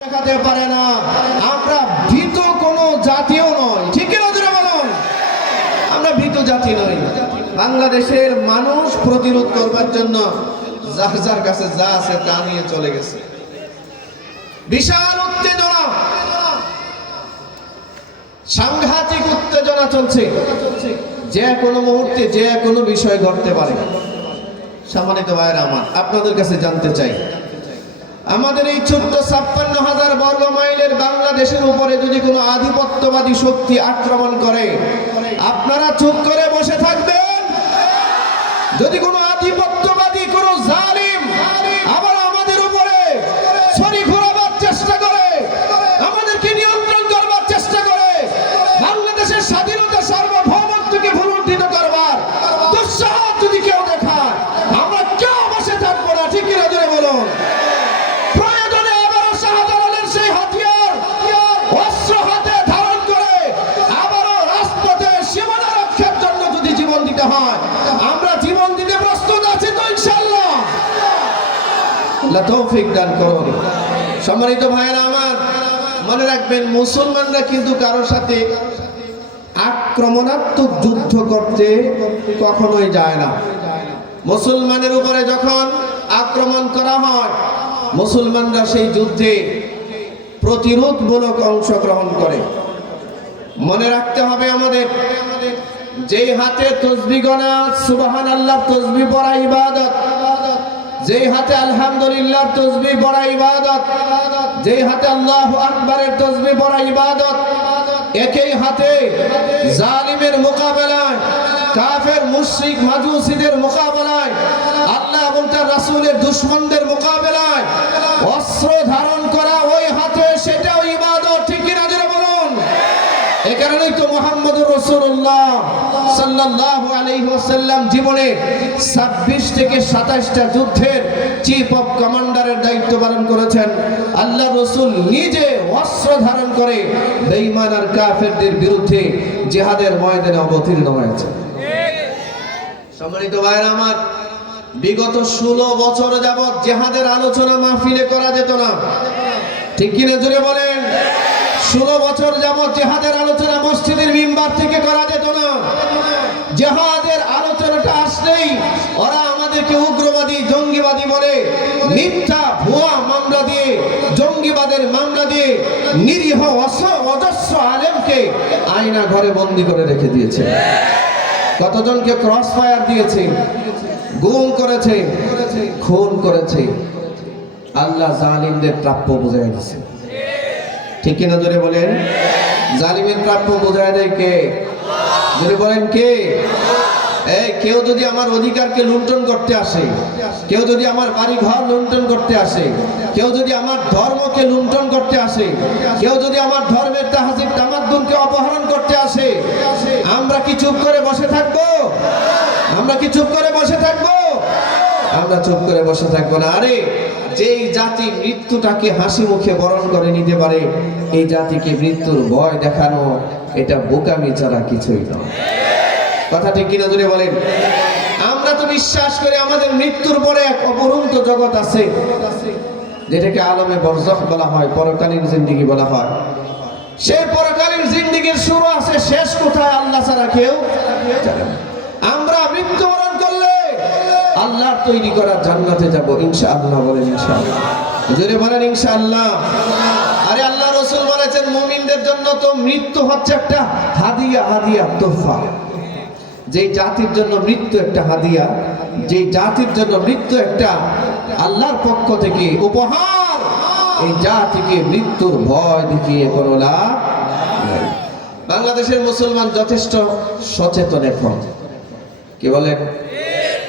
দেখাতে পারে না। আমরা ভীত কোনো জাতীয় নয় ঠিক আমরা ভীত জাতি নই। বাংলাদেশের মানুষ প্রতিরোধ করবার জন্য যার যার কাছে যা আছে তা নিয়ে চলে গেছে। বিশাল উত্তেজনা। সাংঘাতিক উত্তেজনা চলছে। যে কোনো মুহূর্তে যে কোনো বিষয় ঘটতে পারে। সম্মানিত ভাইয়ের আমার, আপনাদের কাছে জানতে চাই। আমাদের এই ছোট্ট ছাপ্পান্ন হাজার বর্গ মাইলের বাংলাদেশের উপরে যদি কোনো আধিপত্যবাদী শক্তি আক্রমণ করে, আপনারা চুপ করে বসে থাকবেন। যদি কোনো তৌফিক দান করুন। সম্মানিত ভাইয়েরা আমার, মনে রাখবেন মুসলমানরা কিন্তু কারোর সাথে আক্রমণাত্মক যুদ্ধ করতে কখনোই যায় না। মুসলমানের উপরে যখন আক্রমণ করা হয়, মুসলমানরা সেই যুদ্ধে প্রতিরোধমূলক অংশগ্রহণ করে। মনে রাখতে হবে আমাদের যে হাতে তসবি গনা সুবাহান আল্লাহ তসবি পড়া ইবাদত যেই হাতে আলহামদুলিল্লাহ তসবি পড়া ইবাদত, যেই হাতে আল্লাহ আকবরের তসবি বড়া ইবাদত, একই হাতে জালিমের মোকাবেলায়, কাফের, মুশরিক মাজুসিদের মোকাবেলায়, আল্লাহ এবং তার রাসূলের দুশমনদের মোকাবেলায় অস্ত্র ধারণ রসুল্লাহ আলাইহি জীবনে 26 থেকে 27টা যুদ্ধের চিফ কমান্ডারের দায়িত্ব পালন করেছেন। আল্লাহ রসুল নিজে অস্ত্র ধারণ করে আর কাফেরদের বিরুদ্ধে জিহাদের ময়দানে অবতীর্ণ হয়েছে। সম্মানিত ভাইরা আমার, বিগত ষোলো বছর যাবৎ জেহাদের আলোচনা মাহফিলে করা যেত না। ঠিক কিনা জুড়ে বলেন? ষোলো বছর যাবৎ জেহাদের আলোচনা মসজিদের মিম্বার থেকে করা যেত না। জেহাদের আলোচনাটা আসলেই ওরা আমাদেরকে উগ্রবাদী, জঙ্গিবাদী বলে, মিথ্যা, ভুয়া মামলা দিয়ে, জঙ্গিবাদের মামলা দিয়ে নিরীহ অজস্র আলেমকে আয়না ঘরে বন্দি করে রেখে দিয়েছে। কতজনকে ক্রস ফায়ার দিয়েছে, গুম করেছে, খুন করেছে, আল্লাহ জালিমদের প্রাপ্য বোঝাই দিছে ঠিক কিনা জোরে বলেন? জালিমের প্রাপ্য বোঝায় দেয় কে? জোরে বলেন কে? এই কেউ যদি আমার অধিকারকে লুণ্ঠন করতে আসে, কেউ যদি আমার বাড়ি ঘর লুণ্ঠন করতে আসে, কেউ যদি আমার ধর্মকে লুণ্ঠন করতে আসে, কেউ যদি আমার ধর্মের তাহাজিব তামাদ্দুনকে অপহরণ করতে আসে, আমরা কি চুপ করে বসে থাকব? আমরা কি চুপ করে বসে থাকব? আমরা চুপ করে বসে থাকব না। আরে, যেই জাতি মৃত্যুটাকে হাসি মুখে বরণ করে নিতে পারে, এই জাতিকে মৃত্যুর ভয় দেখানো, এটা বোকামি ছাড়া কিছুই নয়। কথা ঠিক কিনা জুড়ে বলেন? আমরা তো বিশ্বাস করি আমাদের মৃত্যুর পরে এক অপরন্ত জগৎ আছে, যেটাকে আলমে বরজখ বলা হয়, পরকালীন জিন্দিগি বলা হয়। সেই পরকালীন জিন্দিগির শুরু আছে, শেষ কোথায়? আল্লাহ ছাড়া কেউ আমরা মৃত্যুবরণ করলে আল্লাহর তৈরি করা জান্নাতে যাব, ইনশাআল্লাহ বলেন, ইনশাআল্লাহ। জোরে বলেন, ইনশাআল্লাহ। আরে আল্লাহ রসুল বলেছেন, মুমিনদের জন্য তো মৃত্যু হচ্ছে একটা হাদিয়া হাদিয়া তোফা যেই জাতির জন্য মৃত্যু একটা হাদিয়া, যেই জাতির জন্য মৃত্যু একটা আল্লাহর পক্ষ থেকে উপহার, এই জাতিকে মৃত্যুর ভয় দেখিয়ে কোনো লাভ। বাংলাদেশের মুসলমান যথেষ্ট সচেতন এখন। কি বলেন?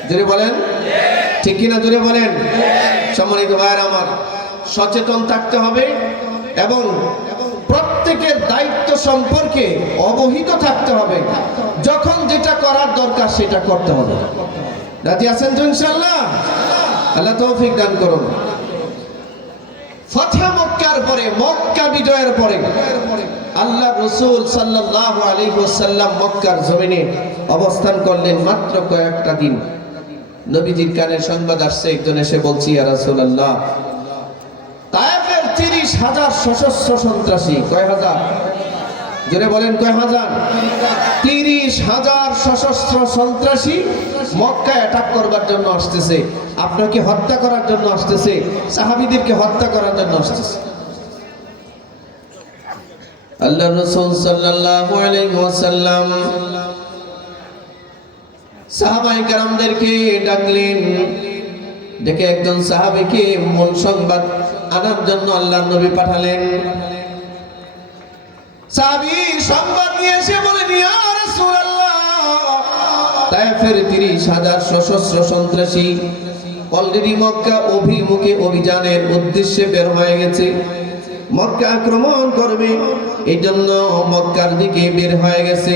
জোরে বলেন? ঠিক কিনা জোরে বলেন? সম্মানিত ভাইয়ের আমার, সচেতন থাকতে হবে এবং প্রত্যেকের দায়িত্ব সম্পর্কে অবহিত থাকতে হবে। যখন যেটা করার দরকার সেটা করতে হবে। রাজি আছেন তো ইনশাল্লাহ আল্লাহ তৌফিক দান করুন। ফতহা মক্কার পরে, মক্কা বিজয়ের পরে, আল্লাহ রসুল সাল্লাল্লাহু আলাইহি ওয়াসাল্লাম মক্কার জমিনে অবস্থান করলেন মাত্র কয়েকটা দিন। নবীজির কানে সংবাদ আসছে, একজন এসে বলছি তিরিশ হাজার সশস্ত্র সন্ত্রাসী, কয় হাজার? জোরে বলেন, কয় হাজার? তিরিশ হাজার সশস্ত্র সন্ত্রাসী মক্কা অ্যাটাক করবার জন্য আসতেছে, আপনাকে হত্যা করার জন্য আসতেছে, সাহাবিদেরকে হত্যা করার জন্য আসতেছে। আল্লাহ রসুল সাল্লাল্লাহু আলাইহি সাহাবাই কারামদেরকে ডাকলেন। ডেকে একজন সাহাবীকে মূল সংবাদ আনার জন্য আল্লাহ নবী পাঠালেন। সাহাবী সংবাদ নিয়ে এসে বলেন রাসূলুল্লাহ! তায়েফের 30 হাজার সন্ত্রাসী অলরেডি মক্কা অভিমুখে অভিযানের উদ্দেশ্যে বের হয়ে গেছে। মক্কা আক্রমণ করবে এই জন্য মক্কার দিকে বের হয়ে গেছে।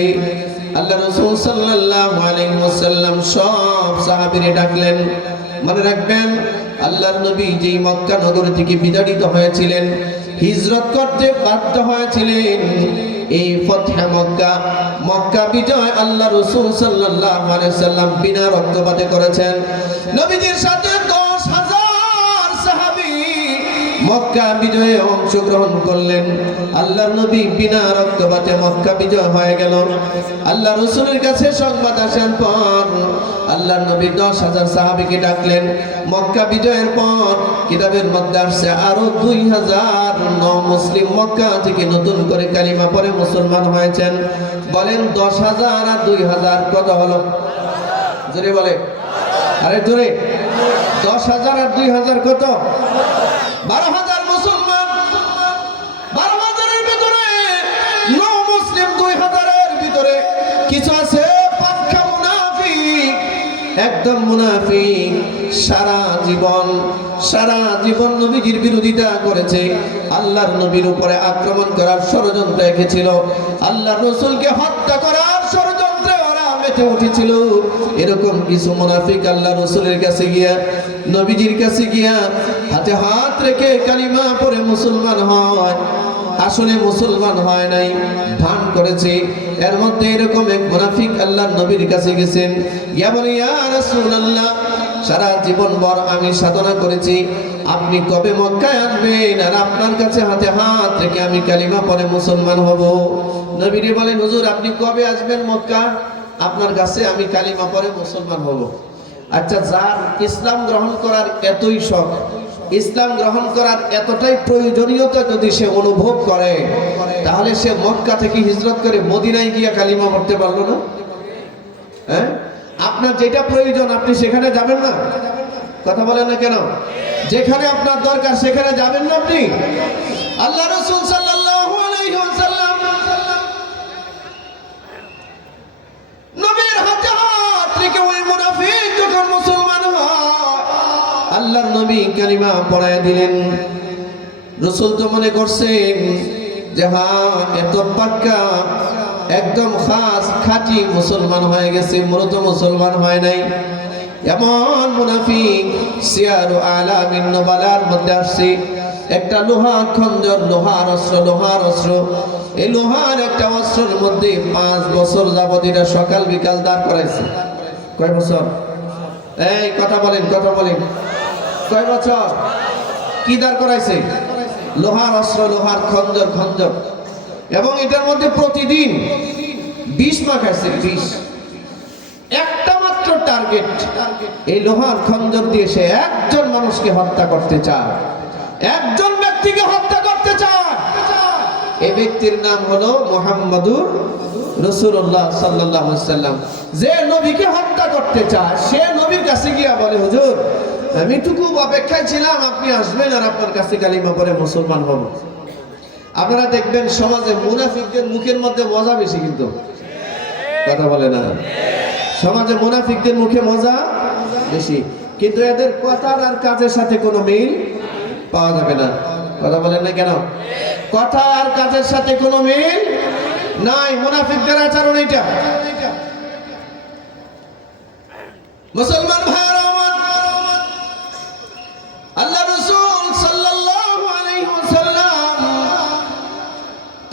আল্লাহ রসুল সাল্লাল্লাহু আলাইহি ওয়াসাল্লাম সব সাহাবীরে ডাকলেন। মনে রাখবেন, আল্লাহর নবী যেই মক্কা নগর থেকে বিতাড়িত হয়েছিলেন, হিজরত করতে বাধ্য হয়েছিলেন এই ফতহা মক্কা। মক্কা বিজয় আল্লাহ রসুল সাল্লাল্লাহু আলাইহি সাল্লাম বিনা রক্তপাতে করেছেন। নবীজির সাথে মক্কা বিজয়ে অংশগ্রহণ করলেন। আল্লাহ নবী বিনা রক্তপাতে মক্কা বিজয় হয়ে গেল। আল্লাহ রসুলের কাছে সংবাদ আসার পর আল্লাহ নবী দশ হাজার সাহাবিকে ডাকলেন। মক্কা বিজয়ের পর কিতাবের মধ্যে আসছে, আরও দুই হাজার ন মুসলিম মক্কা থেকে নতুন করে কালিমা পরে মুসলমান হয়েছেন। বলেন দশ হাজার আর দুই হাজার কত হলো? জোরে বলে। আরে জোরে। দশ হাজার আর দুই হাজার কত? বারো হাজার মুসলমান, বারো হাজারের ভিতরে, ন মুসলিম দুই হাজারের ভিতরে কিছু আছে? পাক্কা মুনাফিক, একদম মুনাফিক। সারা জীবন সারা জীবন নবীজির বিরোধিতা করেছে। আল্লাহর নবীর উপরে আক্রমণ করার ষড়যন্ত্র এঁকেছিল। আল্লাহর রসুলকে হত্যা করার ষড়যন্ত্রে ওরা মেতে উঠেছিল। এরকম কিছু মুনাফিক আল্লাহ রসুলের কাছে গিয়া, নবীজির কাছে গিয়া হাতে হাত রেখে কালিমা পরে মুসলমান হয়। আসলে মুসলমান হয় নাই ভান করেছে। এর মধ্যে এরকম এক মুনাফিক আল্লাহর নবীর কাছে গেছেন, ইয়া বলে ইয়া রাসূলুল্লাহ, সারা জীবন ভর আমি সাধনা করেছি। আপনি কবে মক্কায় আসবেন? আর আপনার কাছে হাতে হাত রেখে আমি কালিমা পরে মুসলমান হব। নবীরে বলেন, হুজুর, আপনি কবে আসবেন মক্কা? আপনার কাছে আমি কালিমা পরে মুসলমান হব। আচ্ছা যার ইসলাম গ্রহণ করার এতই শখ ইসলাম গ্রহণ করার এতটাই প্রয়োজনীয়তা যদি সে অনুভব করে, তাহলে সে মক্কা থেকে হিজরত করে মদিনায় গিয়া কালিমা পড়তে পারল না? হ্যাঁ? আপনার যেটা প্রয়োজন, আপনি সেখানে যাবেন না? কথা বলেন না কেন? যেখানে আপনার দরকার, সেখানে যাবেন না আপনি? আল্লাহ রসুল নবী কালিমা পড়ায় দিলেন। রসুল তো মনে করছেন যে হ্যাঁ এত পাক্কা, একদম খাস, খাঁটি মুসলমান হয়ে গেছে, মূলত মুসলমান হয় নাই। এমন মুনাফিক আলা মিন্ন বালার মধ্যে আসছে। একটা লোহার খঞ্জর, লোহার অস্ত্র লোহার অস্ত্র। এই লোহার একটা অস্ত্রের মধ্যে পাঁচ বছর যাবত এটা সকাল বিকাল দাঁড় করাইছে। কয় বছর? এই, কথা বলেন কথা বলেন। কয় বছর। কি দাঁড় করাইছে? লোহার অস্ত্র, লোহার খঞ্জর খঞ্জর। এবং এটার মধ্যে প্রতিদিন বিষ মাখাইছে বিষ একটা মাত্র টার্গেট এই লোহার খঞ্জর দিয়ে সে একজন মানুষকে হত্যা করতে চায়। একজন ব্যক্তিকে হত্যা করতে চায়। এই ব্যক্তির নাম হলো মোহাম্মদুর রসুল্লাহ সাল্লাহ সাল্লাম যে নবীকে হত্যা করতে চায়, সে নবীর কাছে গিয়া বলে, হুজুর আমি টুকু অপেক্ষায় ছিলাম, আপনি আসবেন আর আপনার কাছে কালিমা পরে মুসলমান হব। আপনারা দেখবেন সমাজে মুনাফিকদের মুখের মধ্যে মজা বেশি কিন্তু। কথা বলে না? সমাজে মুনাফিকদের মুখে মজা বেশি। কিন্তু এদের কথার আর কাজের সাথে কোনো মিল পাওয়া যাবে না। কথা বলেন না কেন? কথা আর কাজের সাথে কোনো মিল নাই। মুনাফিকদের আচরণ এটা মুসলমান ভাইরা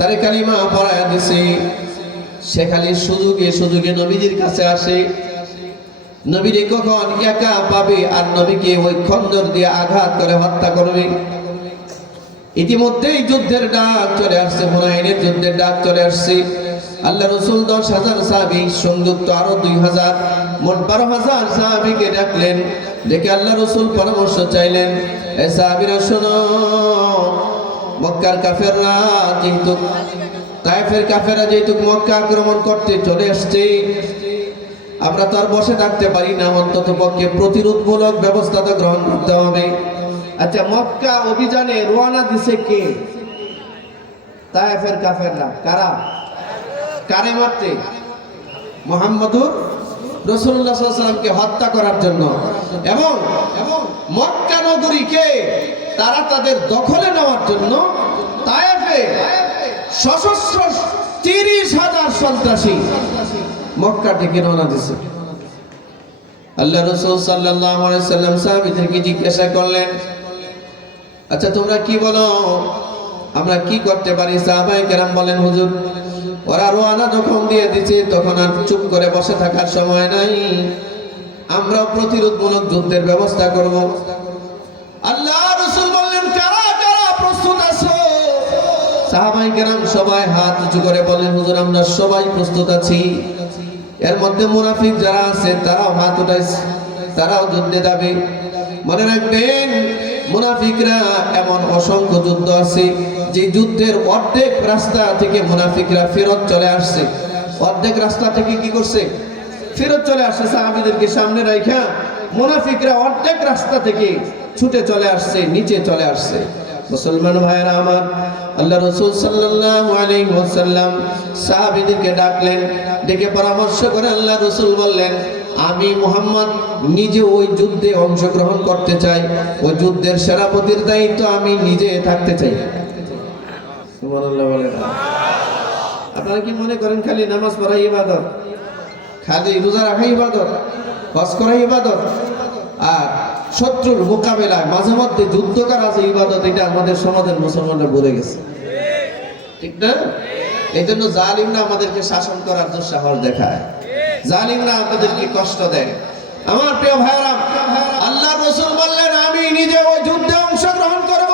তারে কালিমা পড়ায় দিছে, সে খালি সুযোগে সুযোগে নবীজির কাছে আসে। নবীরে কখন একা পাবে আর নবীকে ওই খন্দর দিয়ে আঘাত করে হত্যা করবে? ইতিমধ্যেই যুদ্ধের ডাক চলে আসছে, হুনাইনের যুদ্ধের ডাক চলে আসছে। আল্লাহ রসুল দশ হাজার সাহাবি, সংযুক্ত আরও দুই হাজার, মোট বারো হাজার সাহাবিকে ডাকলেন। ডেকে আল্লাহ রসুল পরামর্শ চাইলেন, এ সাহাবিরা, শোনো মক্কার কাফেররা যেহেতু তাইফের কাফেরা যেহেতু মক্কা আক্রমণ করতে চলে আসছে আমরা তো আর বসে থাকতে পারি না, অন্তত পক্ষে প্রতিরোধমূলক ব্যবস্থা তো গ্রহণ করতে হবে। আচ্ছা মক্কা অভিযানে রোয়ানা দিছে কে? তায়েফের কাফেররা, কারা? কারে মারতে? মোহাম্মদুর রসুল্লাহ সাল্লামকে হত্যা করার জন্য। এবং এবং মক্কা নগরীকে তারা তাদের দখলে নেওয়ার জন্য তায়েফে সশস্ত্র তিরিশ হাজার সন্ত্রাসী মক্কা থেকে রওনা দিছে। আল্লাহ রসুল আলাইহি সাল্লাম সাহাবীদেরকে জিজ্ঞাসা করলেন আচ্ছা তোমরা কি বলো? আমরা কি করতে পারি? সাহাবায়ে কেরাম বলেন, হুজুর, ওরা রোয়ানা যখন দিয়ে দিচ্ছে তখন আর চুপ করে বসে থাকার সময় নাই। আমরা প্রতিরোধমূলক যুদ্ধের ব্যবস্থা করব। সাহাবাই কেরাম সবাই হাত উঁচু করে বলেন, হুজুর, আমরা সবাই প্রস্তুত আছি। এর মধ্যে মুনাফিক যারা আছে, তারাও হাত উঠাইছে তারাও যুদ্ধে যাবে। মনে রাখবেন, মুনাফিকরা এমন অসংখ্য যুদ্ধ আছে, যে যুদ্ধের অর্ধেক রাস্তা থেকে মুনাফিকরা ফেরত চলে আসছে। অর্ধেক রাস্তা থেকে কি করছে? ফেরত চলে আসছে, সাহাবিদেরকে সামনে রাখা মুনাফিকরা অর্ধেক রাস্তা থেকে ছুটে চলে আসছে, নিচে চলে আসছে। মুসলমান ভাইয়েরা আমার আল্লাহ রসুল সাল্লাল্লাহু আলাইহি ওয়াসাল্লাম সাহাবীদেরকে ডাকলেন, ডেকে পরামর্শ করে আল্লাহ রসুল বললেন, আমি মোহাম্মদ নিজে ওই যুদ্ধে অংশগ্রহণ করতে চাই। ওই যুদ্ধের সেনাপতির দায়িত্ব আমি নিজে থাকতে চাই। আপনারা কি মনে করেন খালি নামাজ পড়া ইবাদত? খালি রোজা রাখা ইবাদত? হজ করা ইবাদত? আর শত্রুর মোকাবেলায় মাঝে মধ্যে যুদ্ধ করা যে ইবাদত, এটা আমাদের সমাজের মুসলমানরা ভুলে গেছে। ঠিক না? এই জন্য জালিমরা আমাদেরকে শাসন করার দুঃসাহস দেখায়। জালিমরা আমাদেরকে কষ্ট দেয়। আমার প্রিয় ভাইরা আল্লাহ রসুল বললেন, আমি নিজে ওই যুদ্ধে অংশগ্রহণ করব।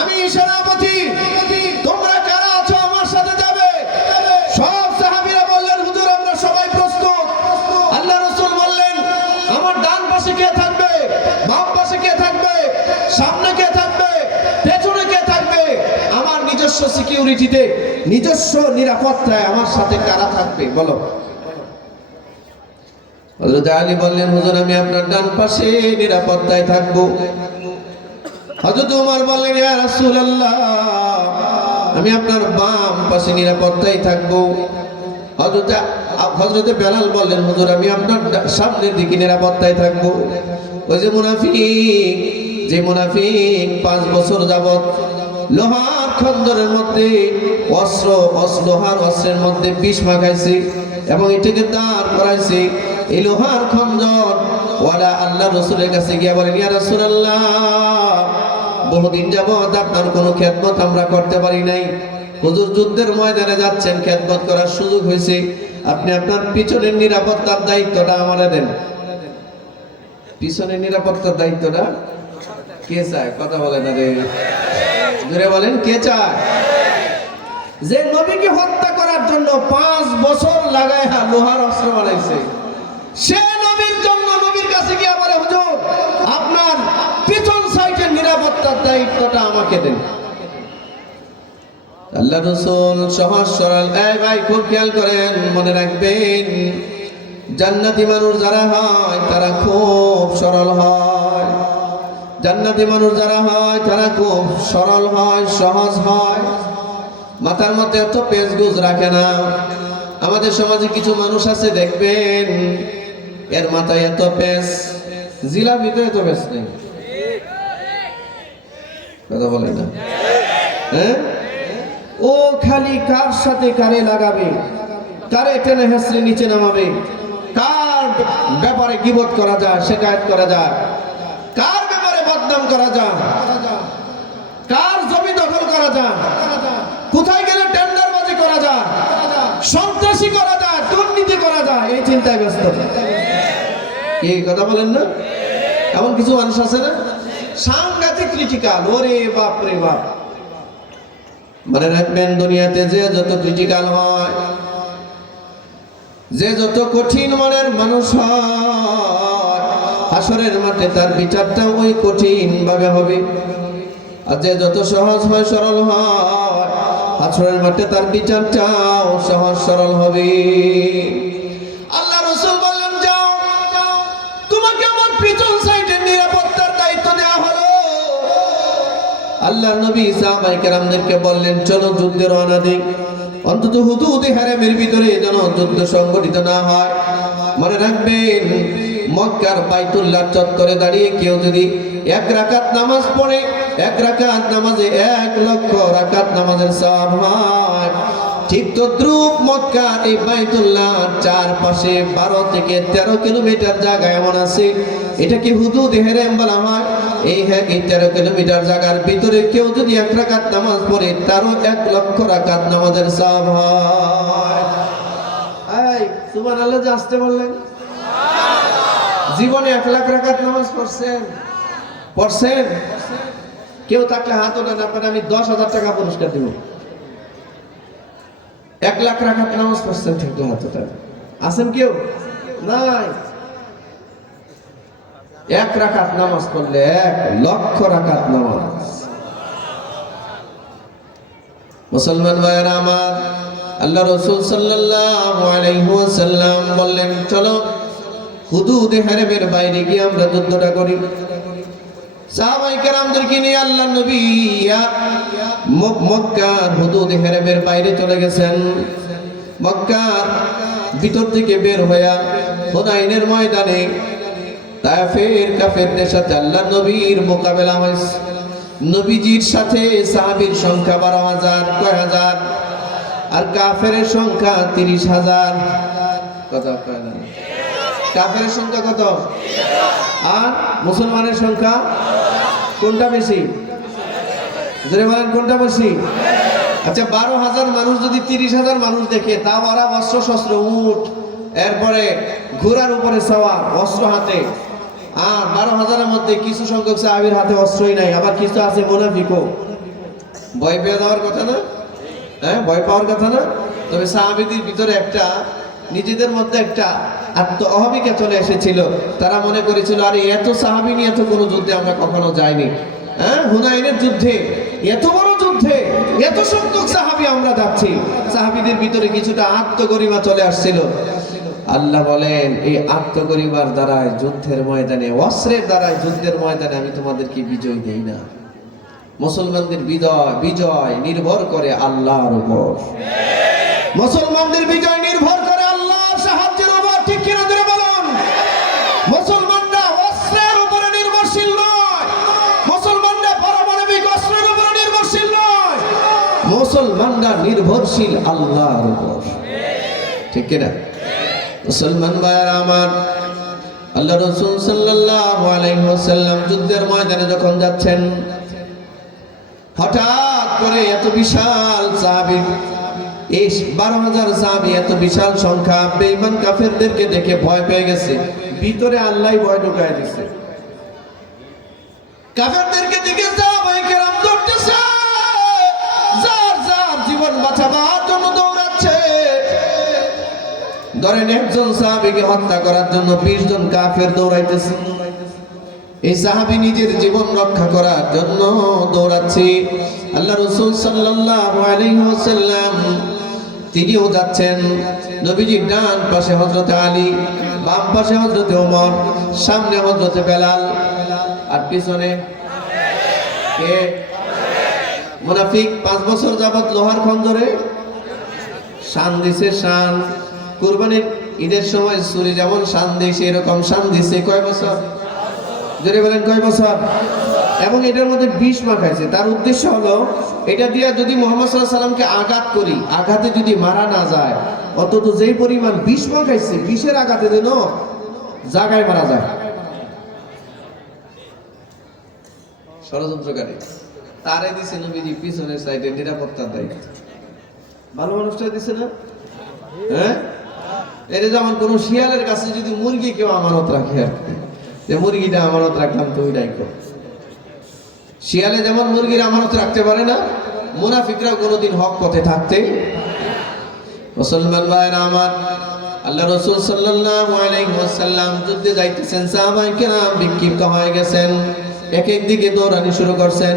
আমি সেনাপতি। তোমরা কারা আছো আমার সাথে যাবে? সব সাহাবীরা বললেন, হুজুর, আমরা সবাই প্রস্তুত। আল্লাহ রসুল বললেন, আমার ডান পাশে কে থাকবে বাম পাশে কে থাকবে সামনে কে থাকবে পেছনে কে থাকবে আমার নিজস্ব সিকিউরিটিতে নিজস্ব নিরাপত্তায় আমার সাথে কারা থাকবে? বলো। হযরত আলী বললেন, হুজুর, আমি আপনার ডান পাশে নিরাপত্তায় থাকব। হযরত ওমর বললেন, ইয়া রাসূলুল্লাহ, আমি আপনার বাম পাশে নিরাপত্তায় হযরত বেলাল বললেন, হুজুর, আমি আপনার সামনের দিকে নিরাপত্তায় থাকব। ওই যে মুনাফিক যে মুনাফিক, পাঁচ বছর যাবত লোহার খন্দরের মধ্যে অস্ত্র অস্ত্র, লোহার অস্ত্রের মধ্যে বিষ মাখাইছে এবং এটাকে দাঁড় করাইছে। এই লোহার খন্দর ওয়ালা আল্লাহ রসুলের কাছে গিয়া বলেন, ইয়া রাসূলুল্লাহ, বহুদিন যাবত আপনার কোনো খেদমত আমরা করতে পারি নাই। হুজুর যুদ্ধের ময়দানে যাচ্ছেন, খেদমত করার সুযোগ হয়েছে। আপনি আপনার পিছনের নিরাপত্তার দায়িত্বটা আমার দেন। পিছনের নিরাপত্তার দায়িত্বটা কে চায়? কথা বলেন আরে জোরে বলেন, কে চায়? যে নবীকে হত্যা করার জন্য পাঁচ বছর লাগায় লোহার অস্ত্র বানাইছে। সে নবীর জন্য নবীর কাছে গিয়ে বলে, হুজুর, আপনার পিছন নিরাপত্তার দায়িত্বটা আমাকে দেন। আল্লাহ রসুল সহজ সরল, এই ভাই, খুব খেয়াল করেন, মনে রাখবেন, জান্নাতি মানুষ যারা হয়, তারা খুব সরল হয়। জান্নাতি মানুষ যারা হয়, তারা খুব সরল হয়, সহজ হয়। মাথার মধ্যে এত পেজ গুজ রাখে না। আমাদের সমাজে কিছু মানুষ আছে, দেখবেন, এর মাথায় এত পেজ জিলাপিতে এত পেজ নেই। কথা বলে না। হ্যাঁ? ও খালি কার সাথে কারে লাগাবে? কারে টেনে হেসড়ে নিচে নামাবে? কার ব্যাপারে গিবত করা যায় শেখায়ত করা যায়? করা যায় কার জমি দখল করা যায় কোথায় গেলে টেন্ডারবাজি করা যায় সন্ত্রাসী করা যায় দুর্নীতি করা যায় এই চিন্তায় ব্যস্ত। কি কথা বলেন না? এমন কিছু মানুষ আছে না? সাংঘাতিক ক্রিটিক্যাল ওরে বাপ রে বাপ। মনে রাখবেন দুনিয়াতে যে যত ক্রিটিক্যাল হয়, যে যত কঠিন মনের মানুষ হয় হাসরের মাঠে তার বিচারটা ওই কঠিন ভাবে হবে। আর যে যত সহজ হয়, সরল হয়, হাসরের মাঠে তার বিচারটাও সহজ, সরল হবে। আল্লাহ রসুল তোমাকে নিরাপত্তার দায়িত্ব দেওয়া হলো। আল্লাহ নবী সাহাবাই কেরামদেরকে বললেন, চলো যুদ্ধে রওনা দিই। অন্তত হুদুদি হারামের ভিতরে যেন যুদ্ধ সংগঠিত না হয়। মনে রাখবেন মক্কার বাইতুল্লাহ চত্বরে দাঁড়িয়ে কেউ যদি এক রাকাত নামাজ পড়ে, এক রাকাত নামাজে এক লক্ষ রাকাত নামাজের হয়। ঠিক তো দ্রুপ মক্কা এই বাইতুল্লাহ চারপাশে বারো থেকে তেরো কিলোমিটার জায়গা এমন আছে। এটাকে হুদুদ হেরেম বলা হয়? এই হ্যাঁ এই তেরো কিলোমিটার জায়গার ভিতরে কেউ যদি এক রাকাত নামাজ পড়ে, তারও এক লক্ষ রাকাত নামাজের সব হয়। সুবহান আল্লাহ আসতে বললেন। জীবনে এক লাখ রাকাত নামাজ পড়ছেন? পড়ছেন? কেউ থাকলে হাত ওঠান, আপনার আমি দশ হাজার টাকা পুরস্কার দিব। এক লাখ রাখাত নামাজ পড়ছেন থাকলে হাত ওঠান। আছেন কেউ? নাই। এক রাকাত নামাজ পড়লে এক লক্ষ রাকাত নামাজ। মুসলমান ভাইয়েরা আমার, আল্লাহ রসুল সাল্লাল্লাহু আলাইহি ওয়াসাল্লাম বললেন, চলো হুদুদ হারেমের বাইরে গিয়ে আমরা যুদ্ধটা করি। আল্লাহ মক্কার বাইরে চলে গেছেন। মক্কার ভিতর থেকে বের হইয়া হুনাইনের ময়দানে সাথে আল্লাহ নবীর মোকাবেলা নবীজির সাথে সাহাবীর সংখ্যা বারো হাজার, কয় হাজার? আর কাফের সংখ্যা তিরিশ হাজার। না? কাফের সংখ্যা কত? আর মুসলমানের সংখ্যা কোনটা বেশি? বলেন, কোনটা বেশি? আচ্ছা বারো হাজার মানুষ যদি তিরিশ হাজার মানুষ দেখে তাও ওরা অস্ত্র শস্ত্র উঠ এরপরে ঘোড়ার উপরে সওয়ার, অস্ত্র হাতে। আর বারো হাজারের মধ্যে কিছু সংখ্যক সাহাবির হাতে অস্ত্রই নাই, আবার কিছু আছে মোনাফিকও। ভয় পেয়ে দেওয়ার কথা না? হ্যাঁ ভয় পাওয়ার কথা না? তবে সাহাবিদের ভিতরে একটা, নিজেদের মধ্যে একটা আত্ম অহমিকা চলে এসেছিল। তারা মনে করেছিল, আরে, এত সাহাবি নিয়ে এত কোনো যুদ্ধে আমরা কখনো যাইনি। হ্যাঁ হুনাইনের যুদ্ধে, এত বড় যুদ্ধে, এত সংখ্যক সাহাবি আমরা যাচ্ছি। সাহাবিদের ভিতরে কিছুটা আত্মগরিমা চলে আসছিল। আল্লাহ বলেন, এই আত্মগরিমার দ্বারায়, যুদ্ধের ময়দানে, অস্ত্রের দ্বারায়, যুদ্ধের ময়দানে আমি তোমাদেরকে বিজয় দেই না। মুসলমানদের বিজয় বিজয় নির্ভর করে আল্লাহর উপর। মুসলমানদের বিজয় নির্ভর করে নির্ভরশীল আল্লাহর উপর। ঠিক কিনা মুসলমান ভাইয়েরা আমার, আল্লাহ রসুল সাল্লাল্লাহু আলাইহি ওয়াসাল্লাম যুদ্ধের ময়দানে যখন যাচ্ছেন, হঠাৎ করে এত বিশাল সাহাবি এই বারো হাজার এত বিশাল সংখ্যা বেঈমান কাফেরদেরকে দেখে ভয় পেয়ে গেছে। ভিতরে আল্লাহ ভয় ঢুকায় দিছে। কাফেরদেরকে ধরেন একজন সাহাবিকে হত্যা করার জন্য বিশ জন কাফের দৌড়াইতেছে। এই সাহাবি নিজের জীবন রক্ষা করার জন্য দৌড়াচ্ছে। আল্লাহ রসুল ওয়াসাল্লাম তিনিও যাচ্ছেন। নবীজির ডান পাশে হযরত আলী, বাম পাশে হযরত ওমর, সামনে হযরত বেলাল। আর পিছনে কে? মুনাফিক, পাঁচ বছর যাবত লোহার খঞ্জরে শান দিছে শান। কুরবানির ঈদের সময় সুরি যেমন শান দিছে এরকম শান দিছে। কয় বছর? যদি বলেন, কয় বছর? এবং এটার মধ্যে বিষ মাখাইছে। তার উদ্দেশ্য হলো, এটা দিয়ে যদি মোহাম্মদ সাল্লামকে আঘাত করি, আঘাতে যদি মারা না যায়, অন্তত যেই পরিমাণ বিষ মাখাইছে, বিষের আঘাতে যেন জাগায় মারা যায়। ষড়যন্ত্রকারী। তারে দিছে নবীজি পিছনের সাইডে নিরাপত্তার দায়িত্ব ভালো মানুষটা দিছে না? হ্যাঁ? এটা যেমন কোন শিয়ালের কাছে যদি মুরগি কেউ আমানত রাখে আর যে মুরগিটা আমানত রাখলাম, তুমি রাখো শিয়ালে যেমন মুরগির আমানত রাখতে পারে না মুনাফিকরা কোনোদিন হক পথে থাকতে মুসলমান ভাইরা আমার, আল্লাহ রসুল সাল্লাল্লাহু আলাইহি ওয়াসাল্লাম যুদ্ধে যাইতেছেন, সাহাবায়ে কেরাম বিক্ষিপ্ত হয়ে গেছেন এক এক দিকে দৌড়ানি শুরু করছেন।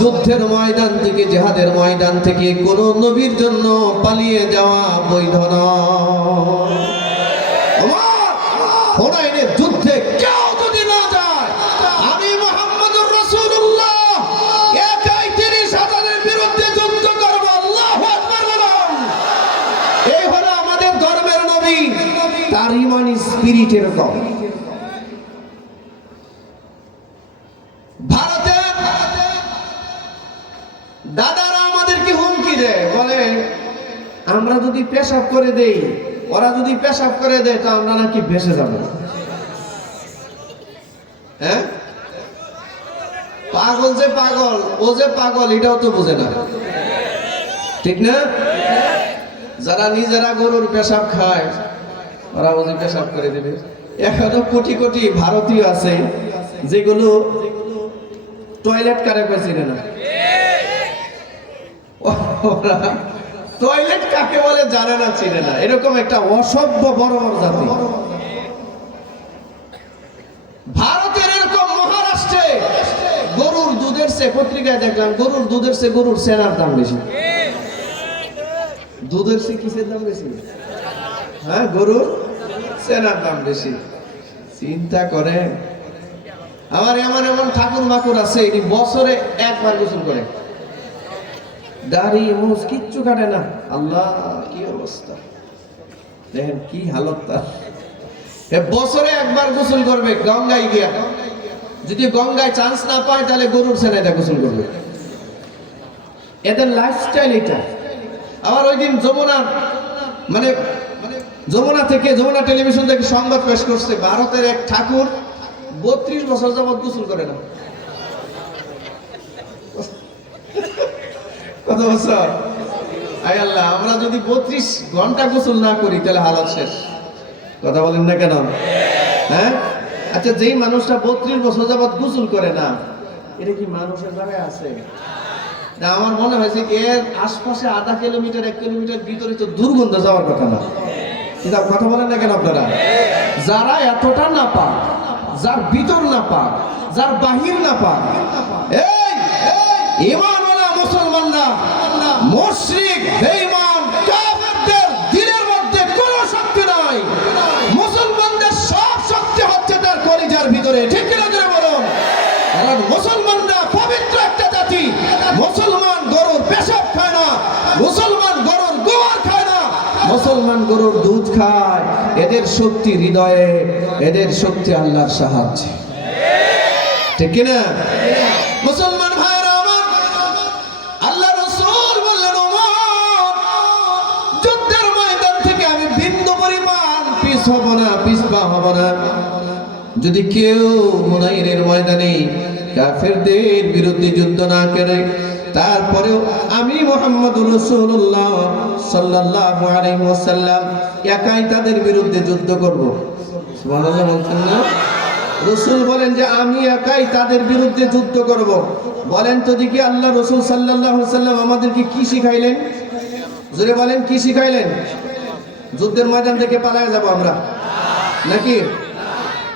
যুদ্ধের ময়দান থেকে, জেহাদের ময়দান থেকে কোনো নবীর জন্য পালিয়ে যাওয়া বৈধ নয়। যুদ্ধে কেউ না যায় বিরুদ্ধে যুদ্ধ হলো আমাদের ধর্মের নবী, তার ইমানি স্পিরিট দাদারা আমাদেরকে হুমকি দেয়, বলে, আমরা যদি পেশাব করে দেই, ওরা যদি পেশাব করে দেয়, তো আমরা নাকি ভেসে যাব। হ্যাঁ? পাগল যে পাগল, ও যে পাগল, এটাও তো বোঝে না। ঠিক না? যারা নিজেরা গরুর পেশাব খায়, ওরা ওদের পেশাব করে দেবে। এখনও কোটি কোটি ভারতীয় আছে, যেগুলো টয়লেট কারে পেছিনে না টয়লেট কাকে বলে জানে না, চিনে না। এরকম একটা অসভ্য বড় বড় জাতি। ভারতের এরকম মহারাষ্ট্রে গরুর দুধের সে পত্রিকায় দেখলাম, গরুর দুধের সে গরুর সেনার দাম বেশি। দুধের সে কিসের দাম বেশি? হ্যাঁ গরুর সেনার দাম বেশি। চিন্তা করে আমার এমন এমন ঠাকুর মাকুর আছে বছরে একবার গোসল করে। দাড়ি মুস কিচ্ছু কাটে না। আল্লাহ, কি অবস্থা? দেখেন কি হালত তার। বছরে একবার গোসল করবে গঙ্গায় গিয়া। যদি গঙ্গায় চান্স না পায়, তাহলে গরুর সেনাইটা গোসল করবে। এদের লাইফস্টাইল এটা। আবার ওই দিন যমুনা মানে যমুনা থেকে, যমুনা টেলিভিশন থেকে সংবাদ পেশ করছে, ভারতের এক ঠাকুর বত্রিশ বছর যাবৎ গোসল করে না। আমরা যদি বত্রিশ ঘণ্টা গোসল না করি, তাহলে হালাত শেষ। কথা বলেন না কেন? হ্যাঁ? আচ্ছা যেই মানুষটা বত্রিশ বছর যাবৎ গোসল করে না, এটা কি মানুষের জায়গায় আছে? আমার মনে হয়েছে এর আশপাশে আধা কিলোমিটার, এক কিলোমিটার ভিতরে তো দুর্গন্ধ যাওয়ার কথা না। কিন্তু কথা বলেন না কেন আপনারা? যারা এতটা না পাক, যার ভিতর না পাক, যার বাহির না পাক, এই ইমানওয়ালা মুসলমানরা মুশরিক, বেঈমান, কাফেরদের দিলের মধ্যে কোনো শক্তি নাই। মুসলমানদের সব শক্তি হচ্ছে তার কলিজার ভিতরে। ঠিক কিনা জোরে বলুন? কারণ মুসলমানরা পবিত্র একটা জাতি। মুসলমান গরুর পেশাব খায় না, মুসলমান গরুর গোয়ার খায় না, মুসলমান গরুর দুধ খায়। এদের শক্তি হৃদয়ে, এদের শক্তি আল্লাহর সাহায্যে। ঠিক কিনা? যদি কেউ হুনাইনের ময়দানে কাফেরদের বিরুদ্ধে যুদ্ধ না করে, তারপরেও আমি মোহাম্মদ রসুল্লাহ সাল্লাল্লাহু আলাইহি ওয়াসাল্লাম একাই তাদের বিরুদ্ধে যুদ্ধ করব। বলছেন না? রসুল বলেন যে আমি একাই তাদের বিরুদ্ধে যুদ্ধ করব। বলেন তো দেখি আল্লাহ রসুল আলাইহি সাল্লাম আমাদেরকে কি শিখাইলেন? জোরে বলেন, কি শিখাইলেন? যুদ্ধের ময়দান থেকে পালায় যাব আমরা। নাকি?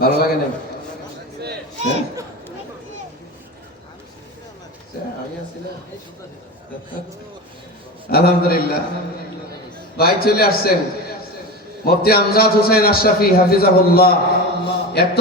ভালো লাগে না? হ্যাঁ? আলহামদুলিল্লাহ। ভাই চলে আসছেন। মুফতি আমজাদ হোসেন আশরাফি হাফিজাহুল্লাহ। এত